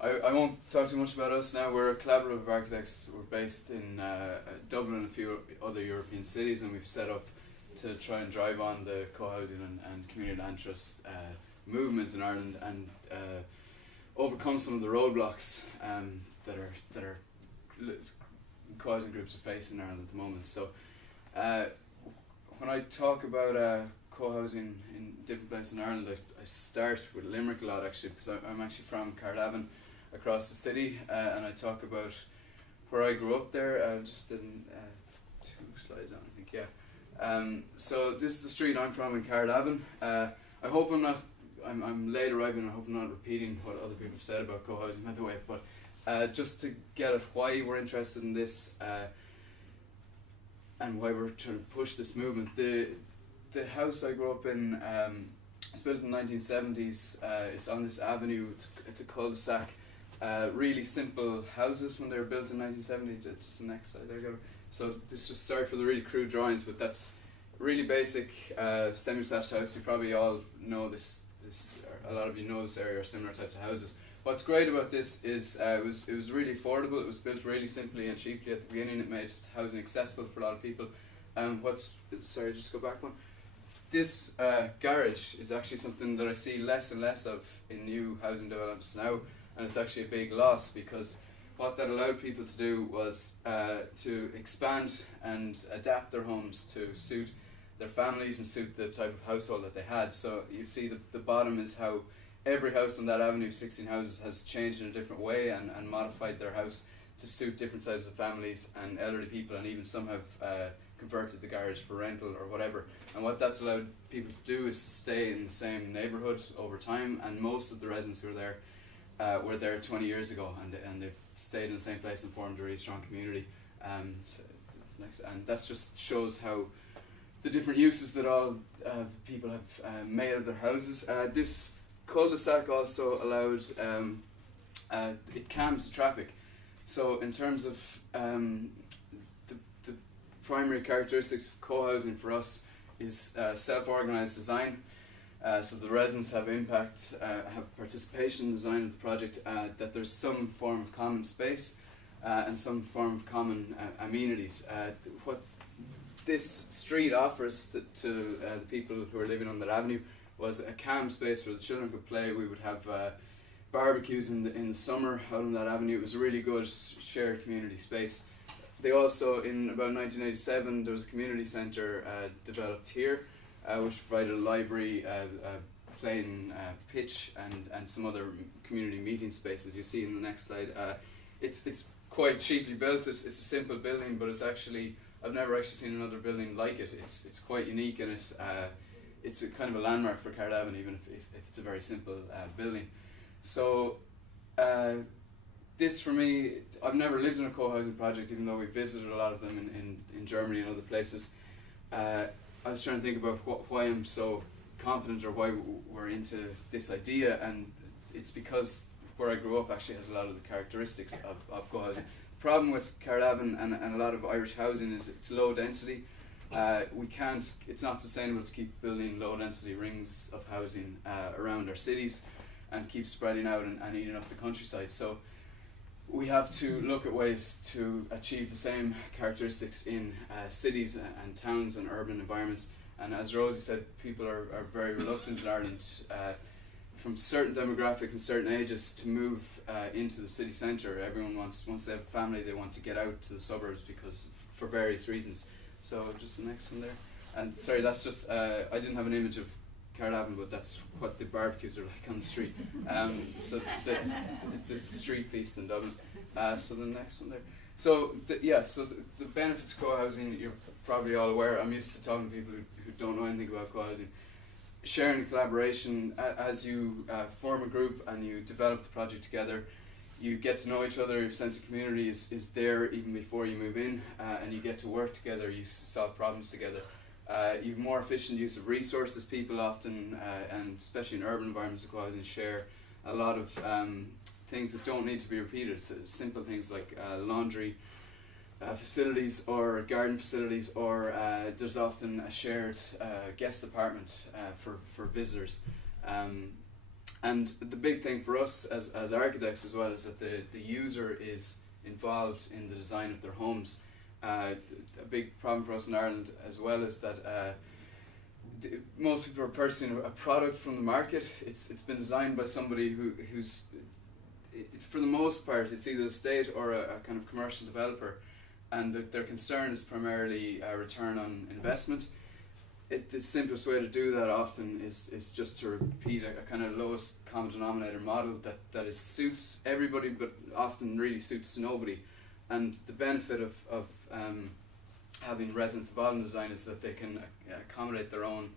I won't talk too much about us now. We're a collaborative of architects. We're based in Dublin and a few other European cities, and we've set up to try and drive on the cohousing and community land trust movement in Ireland and overcome some of the roadblocks that cohousing groups are facing in Ireland at the moment. So when I talk about cohousing in different places in Ireland, I start with Limerick a lot actually, because I'm actually from Carlavin across the city, and I talk about where I grew up there. Just in 2 slides on, I think, yeah. So this is the street I'm from in Carlavin. I hope I'm late arriving. I hope I'm not repeating what other people have said about cohousing, by the way. But just to get at why we're interested in this and why we're trying to push this movement. The house I grew up in, it's built in the 1970s. It's on this avenue. It's a cul-de-sac. Really simple houses when they were built in 1970. Just the next slide there, go. So this is sorry for the really crude drawings, but that's really basic semi-detached house. You probably all know this. A lot of you know this area or similar types of houses. What's great about this is it was really affordable. It was built really simply and cheaply at the beginning. It made housing accessible for a lot of people. Sorry, just go back one. This garage is actually something that I see less and less of in new housing developments now, and it's actually a big loss, because what that allowed people to do was to expand and adapt their homes to suit their families and suit the type of household that they had. So you see the bottom is how every house on that avenue of 16 houses has changed in a different way and modified their house to suit different sizes of families and elderly people, and even some have converted the garage for rental or whatever. And what that's allowed people to do is to stay in the same neighbourhood over time, and most of the residents who were there 20 years ago, and they've stayed in the same place and formed a really strong community. So and that just shows how the different uses that all people have made of their houses. This cul-de-sac also allowed, it calms the traffic. So in terms of the primary characteristics of co-housing for us is self-organised design. So the residents have impact, have participation in the design of the project, that there's some form of common space and some form of common amenities. What this street offers to the people who are living on that avenue was a calm space where the children could play. We would have barbecues in the summer out on that avenue. It was a really good shared community space. They also, in about 1987, there was a community centre developed here, which provided a library, playing pitch, and some other community meeting spaces. You see in the next slide. It's quite cheaply built. It's a simple building, but it's actually, I've never actually seen another building like it. It's quite unique, and it's a kind of a landmark for Carlavin, even if it's a very simple building. So this for me, I've never lived in a co-housing project, even though we visited a lot of them in Germany and other places. I was trying to think about why I'm so confident, or why we're into this idea, and it's because where I grew up actually has a lot of the characteristics of co-housing. The problem with Carlavin and a lot of Irish housing is it's low density. It's not sustainable to keep building low density rings of housing around our cities and keep spreading out and eating up the countryside. So we have to look at ways to achieve the same characteristics in cities and towns and urban environments. And as Rosie said, people are very reluctant in Ireland from certain demographics and certain ages to move into the city centre. Everyone once they have a family, they want to get out to the suburbs for various reasons. So just the next one there. And sorry, that's just, I didn't have an image of Carlavin, but that's what the barbecues are like on the street. So this is street feast in Dublin. So the next one there. So the benefits of co-housing, you're probably all aware. I'm used to talking to people who don't know anything about co-housing. Sharing and collaboration, as you form a group and you develop the project together, you get to know each other. Your sense of community is there even before you move in, and you get to work together. You solve problems together. You have more efficient use of resources. People often, and especially in urban environments, of co-housing, share a lot of things that don't need to be repeated. So simple things like laundry facilities or garden facilities, or there's often a shared guest apartment for visitors. And the big thing for us as architects as well is that the user is involved in the design of their homes. A big problem for us in Ireland as well is that most people are purchasing a product from the market. It's been designed by somebody who's, for the most part, it's either a state or a kind of commercial developer, and their concern is primarily return on investment. The simplest way to do that often is just to repeat a kind of lowest common denominator model that suits everybody but often really suits nobody. And the benefit of having residents involved in design is that they can accommodate their own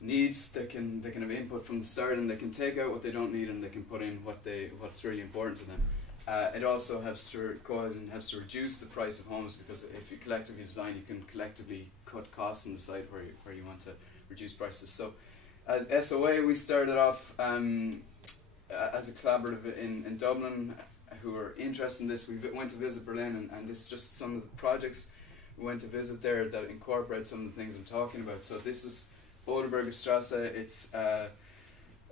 needs. They can have input from the start, and they can take out what they don't need and they can put in what's really important to them. It also Cohousing helps to reduce the price of homes, because if you collectively design, you can collectively cut costs and decide where you want to reduce prices. So as SOA, we started off as a collaborative in Dublin who were interested in this. We went to visit Berlin, and this is just some of the projects we went to visit there that incorporate some of the things I'm talking about. So this is Bodeberger Strasse. It's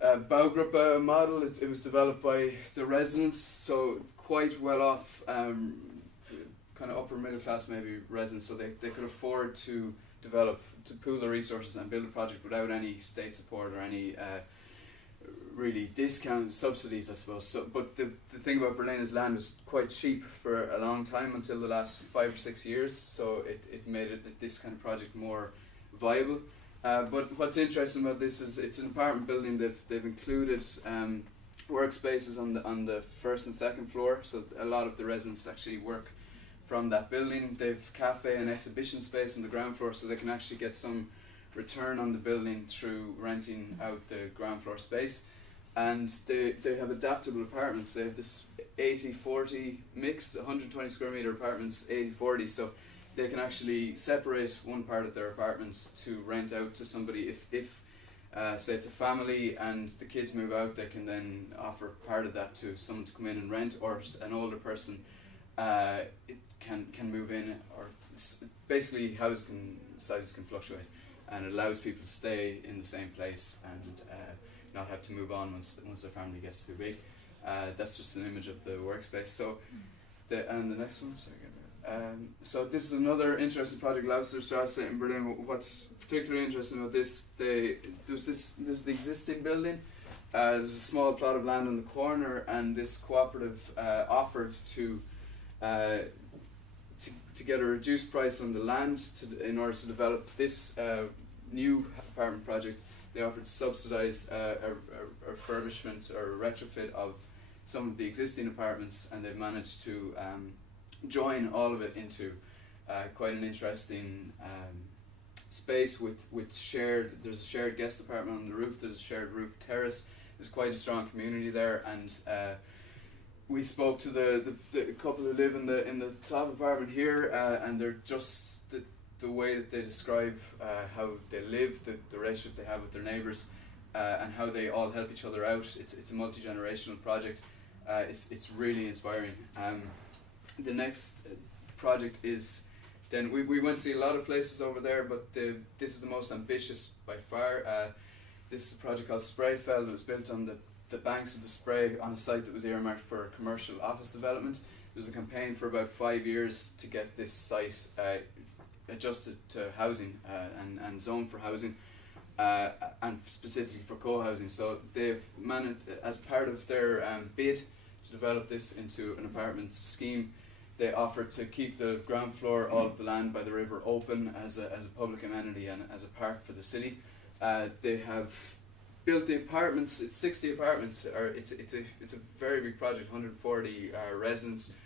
Baugruppe model. It was developed by the residents, so quite well off, kind of upper middle class maybe residents, so they could afford to pool their resources and build a project without any state support or any really discounted subsidies, I suppose. So, but the thing about Berlin is land was quite cheap for a long time until the last 5 or 6 years, so it made this kind of project more viable. But what's interesting about this is it's an apartment building. They've included workspaces on the first and second floor, so a lot of the residents actually work from that building. They've cafe and exhibition space on the ground floor, so they can actually get some return on the building through renting out the ground floor space. And they have adaptable apartments. They have this 80-40 mix, 120 square meter apartments, 80-40, so they can actually separate one part of their apartments to rent out to somebody. If say it's a family and the kids move out, they can then offer part of that to someone to come in and rent, or an older person can move in, or basically housing sizes can fluctuate, and it allows people to stay in the same place and not have to move on once their family gets too big. That's just an image of the workspace. So the next one, so this is another interesting project, Lausterstrasse in Berlin. What's particularly interesting about this, this is the existing building. There's a small plot of land in the corner, and this cooperative offered to get a reduced price on the land in order to develop this new apartment project. They offered to subsidise a refurbishment or a retrofit of some of the existing apartments, and they've managed to join all of it into quite an interesting space with shared. There's a shared guest apartment on the roof. There's a shared roof terrace. There's quite a strong community there, and we spoke to the couple who live in the top apartment here, and they're just the way that they describe how they live, the relationship they have with their neighbours, and how they all help each other out. It's a multi-generational project. It's really inspiring. The next project is, then we went to see a lot of places over there, but this is the most ambitious by far. This is a project called Sprayfeld. It was built on the banks of the Spray on a site that was earmarked for commercial office development. There was a campaign for about 5 years to get this site adjusted to housing and zoned for housing, and specifically for co-housing. So they've managed, as part of their bid to develop this into an apartment scheme, they offered to keep the ground floor of the land by the river open as a public amenity and as a park for the city. They have built the apartments. It's 60 apartments. It's a very big project, 140 residents.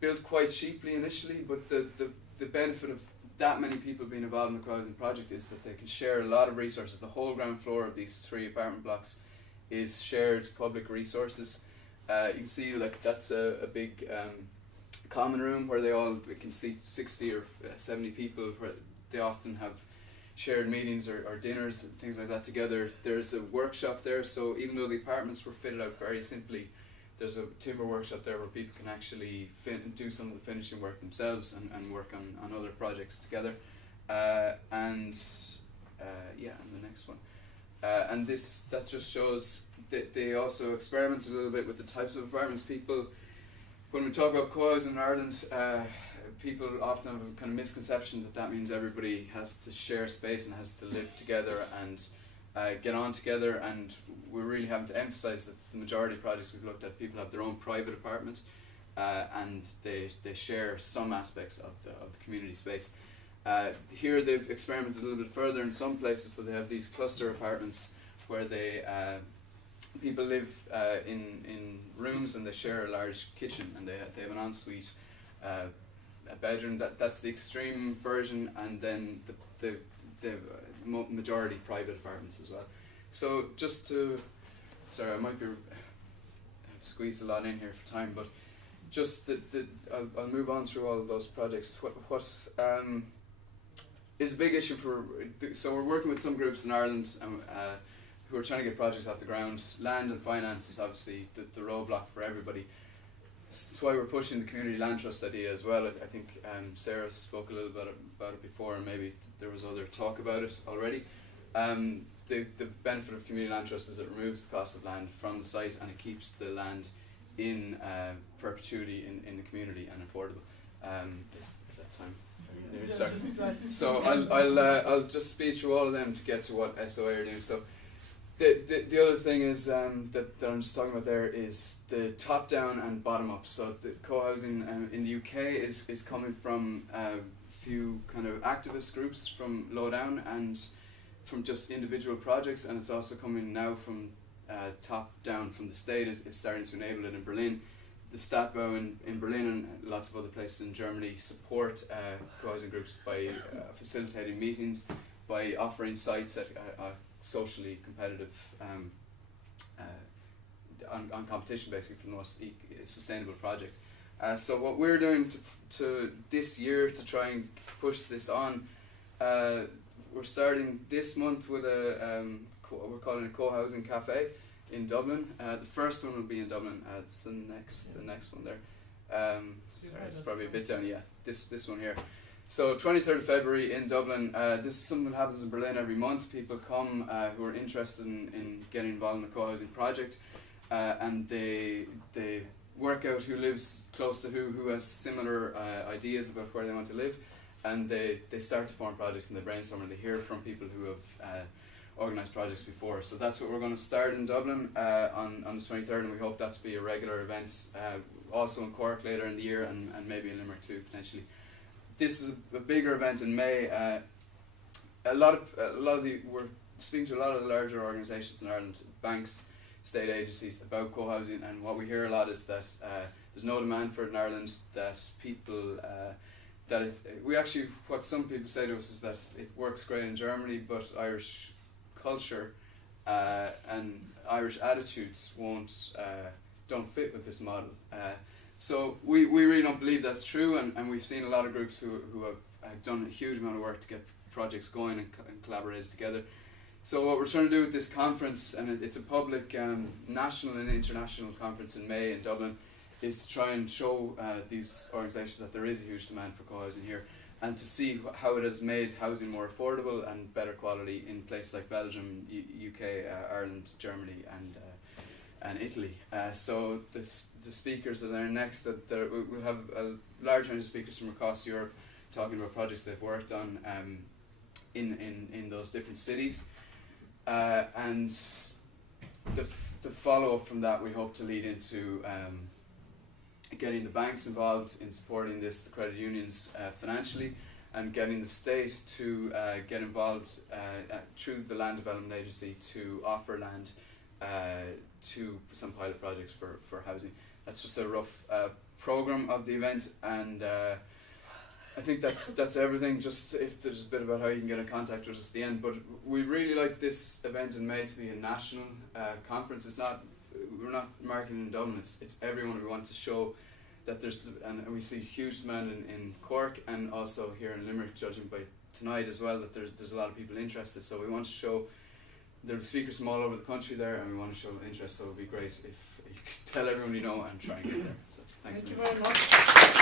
Built quite cheaply initially, but the benefit of that many people being involved in the co-housing project is that they can share a lot of resources. The whole ground floor of these 3 apartment blocks is shared public resources. You can see that's a big common room where they can seat 60 or 70 people, where they often have shared meetings or dinners and things like that together. There's a workshop there, so even though the apartments were fitted out very simply, there's a timber workshop there where people can actually do some of the finishing work themselves and work on other projects together. And the next one. and that just shows that they also experiment a little bit with the types of apartments. People, when we talk about co-housing in Ireland, people often have a kind of misconception that means everybody has to share space and has to live together and get on together, and we're really having to emphasise that the majority of projects we've looked at, people have their own private apartments, and they share some aspects of the community space. Here they've experimented a little bit further in some places, so they have these cluster apartments where people live in rooms and they share a large kitchen, and they have an ensuite, a bedroom. That's the extreme version, and then the majority private apartments as well. So sorry, I might be I've squeezed a lot in here for time, but just I'll move on through all of those projects. What is a big issue so we're working with some groups in Ireland who are trying to get projects off the ground. Land and finance is obviously the roadblock for everybody. That's why we're pushing the community land trust idea as well. I think Sarah spoke a little bit about it before, and maybe there was other talk about it already. The benefit of community land trust is it removes the cost of land from the site, and it keeps the land in perpetuity in the community and affordable. Is that time? Sorry. So I'll just speed through all of them to get to what SOA are doing. So the other thing is that I'm just talking about there is the top down and bottom up. So the co-housing in the UK is coming from a few kind of activist groups from low down and from just individual projects, and it's also coming now from top down from the state is starting to enable it in Berlin. The Stadtbau in Berlin and lots of other places in Germany support co-housing groups by facilitating meetings, by offering sites at socially competitive on competition basically for the most sustainable project. So what we're doing to this year to try and push this on, we're starting this month with we're calling it Cohousing Cafe in Dublin. The first one will be in Dublin. It's the next one there. Sorry, it's probably a bit down. Yeah, this one here. So 23rd of February in Dublin. This is something that happens in Berlin every month. People come who are interested in getting involved in the co-housing project, and they work out who lives close to who has similar ideas about where they want to live, and they start to form projects and they brainstorm and they hear from people who have organised projects before. So that's what we're going to start in Dublin on the 23rd, and we hope that to be a regular event. Also in Cork later in the year, and maybe in Limerick too potentially. This is a bigger event in May. We're speaking to a lot of the larger organisations in Ireland, banks, state agencies, about co-housing, and what we hear a lot is that there's no demand for it in Ireland. That people what some people say to us is that it works great in Germany, but Irish culture and Irish attitudes don't fit with this model. So we really don't believe that's true, and we've seen a lot of groups who have done a huge amount of work to get projects going and collaborated together. So what we're trying to do with this conference, and it's a public national and international conference in May in Dublin, is to try and show these organisations that there is a huge demand for co-housing here, and to see how it has made housing more affordable and better quality in places like Belgium, UK, Ireland, Germany, and Italy. So the speakers that are there next, we'll have a large range of speakers from across Europe talking about projects they've worked on in those different cities, and the follow-up from that we hope to lead into getting the banks involved in supporting the credit unions financially, and getting the state to get involved through the Land Development Agency to offer land to some pilot projects for housing. That's just a rough programme of the event, and I think that's everything. Just if there's a bit about how you can get in contact with us at the end, but we really like this event in May to be a national conference. We're not marketing in Dublin, it's everyone. We want to show that and we see huge demand in Cork and also here in Limerick, judging by tonight as well, that there's a lot of people interested. So we want to show there are speakers from all over the country there, and we want to show interest. So it would be great if you could tell everyone you know and try and get there. So thanks. Thank you very much.